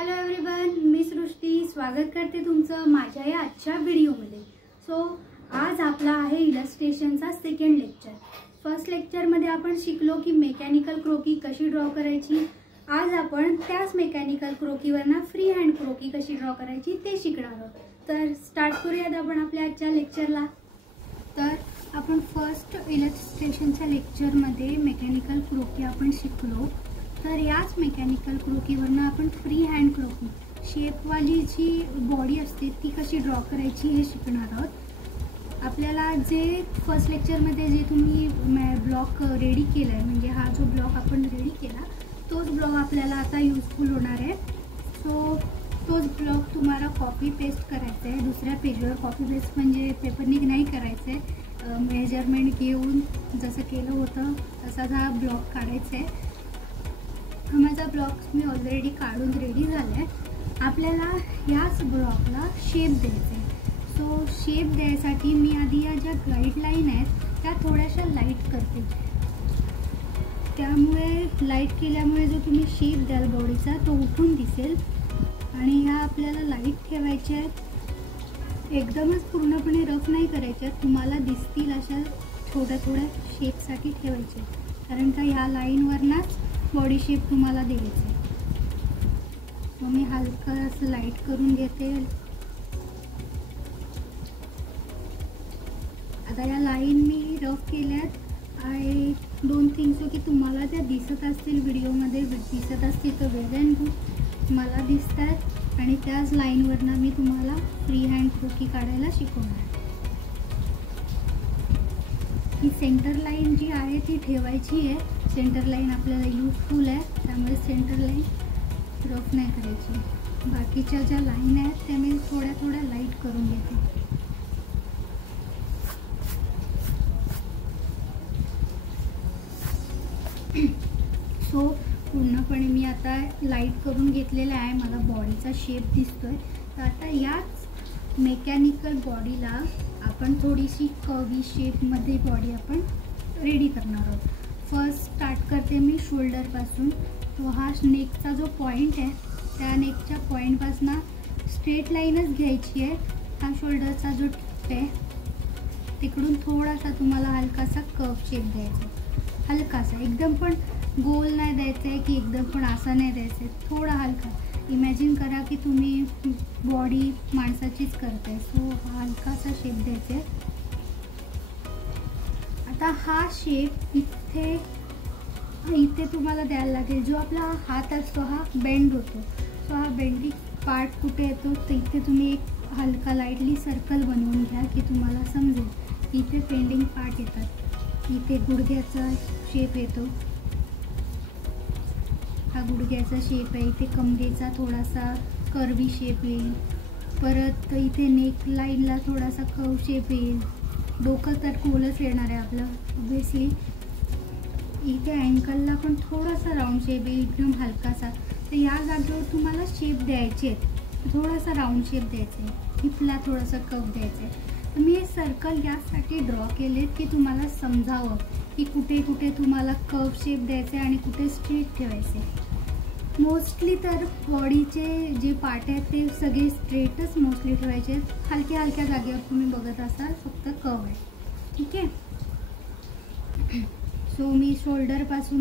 Hello everyone, मी सृष्टी स्वागत करते तुमचं माझ्या या आजच्या व्हिडिओमध्ये। सो आज आपला आहे इलस्ट्रेशनचा सेकंड लेक्चर। फर्स्ट लेक्चरमध्ये आपण शिकलो की मेकॅनिकल क्रोकी कशी ड्रॉ करायची। आज आपण त्याच मेकॅनिकल क्रोकीवरना फ्री हँड क्रोकी कशी ड्रॉ करायची ते शिकणार आहोत। तर स्टार्ट करूयात आपण आपल्या आजच्या लेक्चरला। तर आपण फर्स्ट इलस्ट्रेशनच्या लेक्चरमध्ये मेकॅनिकल क्रोकी आपण शिकलो। तर याच मेकॅनिकल क्रोकीवरना आपण फ्री हँड क्रोकी शेपवाली जी बॉडी असते ती कशी ड्रॉ करायची हे शिकणार आहोत। आपल्याला जे फर्स्ट लेक्चरमध्ये जे तुम्ही ब्लॉक रेडी केला आहे, म्हणजे हा जो ब्लॉक आपण रेडी केला तोच ब्लॉक आपल्याला आता यूजफुल होणार आहे। सो तोच ब्लॉक तुम्हाला कॉपी पेस्ट करायचा आहे दुसऱ्या पेजवर। कॉपी पेस्ट म्हणजे पेपरनी नाही करायचं आहे, मेजरमेंट घेऊन जसं केलं होतं तसाच हा ब्लॉक काढायचा आहे। माझा ब्लॉक मी ऑलरेडी काढून रेडी झाला आहे। आपल्याला याच ब्लॉकला शेप द्यायचा आहे। सो शेप द्यायसाठी मी आधी या ज्या गाईडलाईन आहेत त्या थोड्याशा लाईट करते, त्यामुळे लाईट केल्यामुळे जो तुम्ही शेप द्याल बॉडीचा तो उठून दिसेल। आणि ह्या आपल्याला लाईट ठेवायच्या आहेत, एकदमच पूर्णपणे रफ नाही करायच्या, तुम्हाला दिसतील अशा छोट्या थोड्या शेपसाठी ठेवायच्या, कारण का ह्या लाईनवरनाच बॉडी शेप तुम्हाला द्यायचा आहे। सो मी हलका असं लाईट करून घेते। आता या लाईन मी रफ केल्यात। आय डोंट थिंक सो की तुम्हाला त्या दिसत असतील, व्हिडिओमध्ये दिसत असतील तर वेल अँड गुड, मला दिसतात। आणि त्याच लाईनवरनं मी तुम्हाला फ्री हँड क्रोकी काढायला शिकवणार। ही सेंटर लाईन जी आहे ती ठेवायची आहे। सेंटर लाईन आपल्याला यूजफुल आहे, त्यामुळे सेंटर लाईन रफ नाही करायची। बाकीच्या ज्या लाईन आहेत त्या मी थोड्या थोड्या लाईट करून घेते। सो पूर्णपणे मी आता लाईट करून घेतलेला आहे, मला बॉडीचा शेप दिसतोय। तर आता याच मेकॅनिकल बॉडीला आपण थोडीशी कर्वी शेपमध्ये बॉडी आपण रेडी करणार आहोत। फर्स्ट स्टार्ट करते मी शोल्डरपासून। तो हा नेकचा जो पॉईंट आहे त्या नेकच्या पॉईंटपासून स्ट्रेट लाईनच घ्यायची आहे। हा शोल्डरचा जो टिप आहे तिकडून थोडासा तुम्हाला हलकासा कर्व शेप द्यायचा, हलकासा, एकदम पण गोल नाही द्यायचा आहे की एकदम पण असा नाही द्यायचा आहे, थोडा हलका। इमॅजिन करा की तुम्ही बॉडी माणसाचीच करताय, सो हा हलकासा शेप द्यायचा आहे। आता हा शेप इथे तुम्हाला द्यायला लागेल। जो आपला हात असतो हा बेंड होतो, सो हा बेंडिंग पार्ट कुठे येतो तर इथे तुम्ही एक हलका लाईटली सर्कल बनवून घ्या की तुम्हाला समजेल। इथे बेंडिंग पार्ट येतात, इथे गुडघ्याचा शेप येतो, हा गुडघ्याचा शेप आहे। इथे कमरेचा थोडासा कर्वी शेप येईल, परत इथे नेक लाईनला थोडासा कर्व शेप येईल। डोकं तर गोलच येणार आहे आपलं ऑब्वियसली। इथे अँकलला पण थोडासा राऊंड शेप येईल, एकदम हलकासा। तर या जागेवर तुम्हाला शेप द्यायचे आहेत, थोडासा राऊंड शेप द्यायचा आहे, हिपला थोडासा कर्व द्यायचा आहे। तर मी हे सर्कल यासाठी ड्रॉ केलेत की तुम्हाला समजावं की कुठे कुठे तुम्हाला कर्व शेप द्यायचे आणि कुठे स्ट्रेट ठेवायचे। मोस्टली तर बॉडीचे जे पार्ट आहेत ते सगळे स्ट्रेटच मोस्टली ठेवायचे आहेत, हलक्या हलक्या जागेवर तुम्ही बघत असाल फक्त कर्व आहे, ठीक आहे। सो मी शोल्डरपासून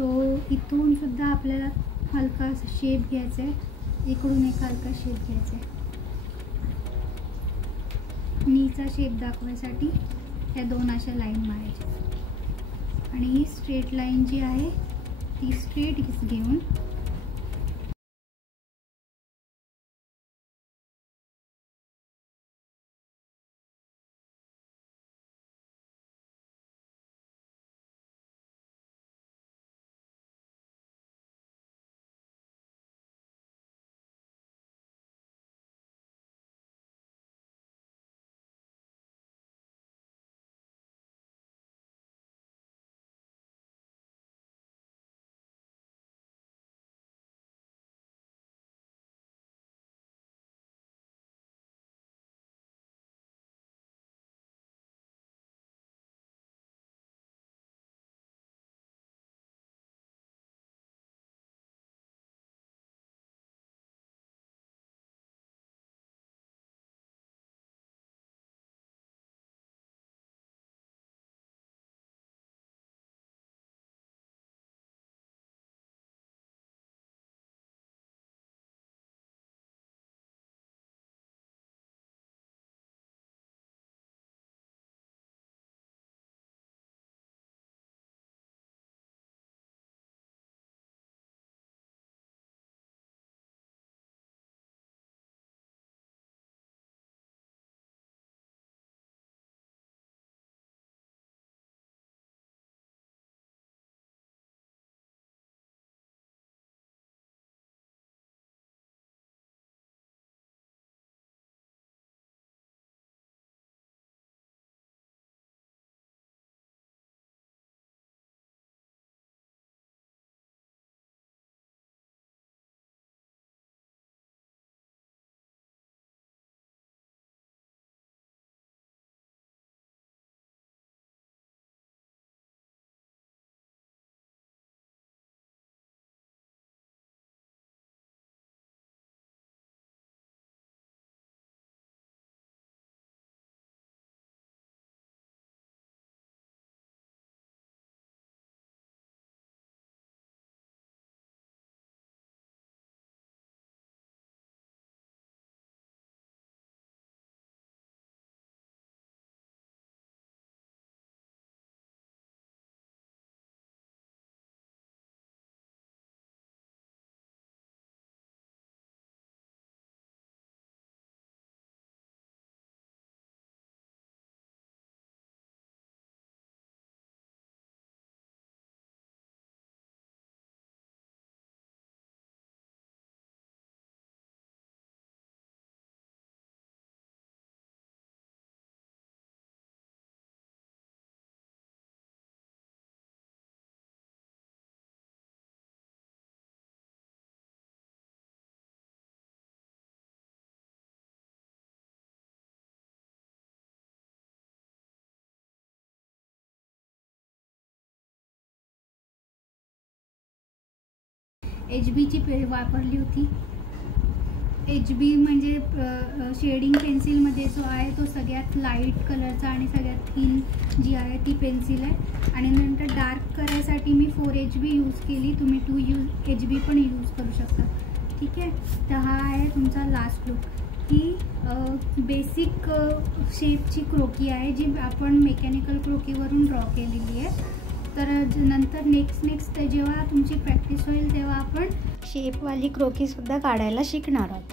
सो इथून सुद्धा आपल्याला हलका शेप घ्यायचा आहे, इकडून एक हलका शेप घ्यायचा आहे. नीचा शेप दाखवायसाठी त्या 2 अशा लाईन मारायच्या आणि ही स्ट्रेट लाईन जी आहे ती स्ट्रेट घेऊन HB ची वापरली होती. HB म्हणजे शेडिंग पेन्सिलमध्ये जो आहे तो सगळ्यात लाईट कलरचा आणि सगळ्यात थिन जी आहे ती पेन्सिल आहे. आणि नंतर डार्क करायसाठी मी 4HB यूज केली. तुम्ही 2HB पण यूज करू शकता. ठीक आहे. तर हा आहे तुमचा लास्ट लुक. ही बेसिक शेपची क्रोकी आहे जी आपण मेकॅनिकल क्रोकीवरून ड्रॉ केलेली आहे. तर नंतर नेक्स्ट जेव्हा तुमची प्रॅक्टिस होईल तेव्हा आपण शेपवाली क्रोकीसुद्धा काढायला शिकणार आहोत.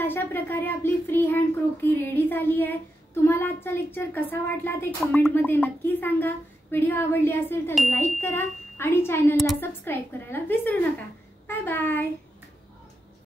अशा प्रकारे आपली फ्री हँड क्रोकी रेडी झाली आहे. तुम्हाला आजचा लेक्चर कसा वाटला ते कमेंटमध्ये नक्की सांगा. व्हिडिओ आवडली असेल तर लाईक करा आणि चॅनलला सबस्क्राईब करायला विसरू नका. Bye bye.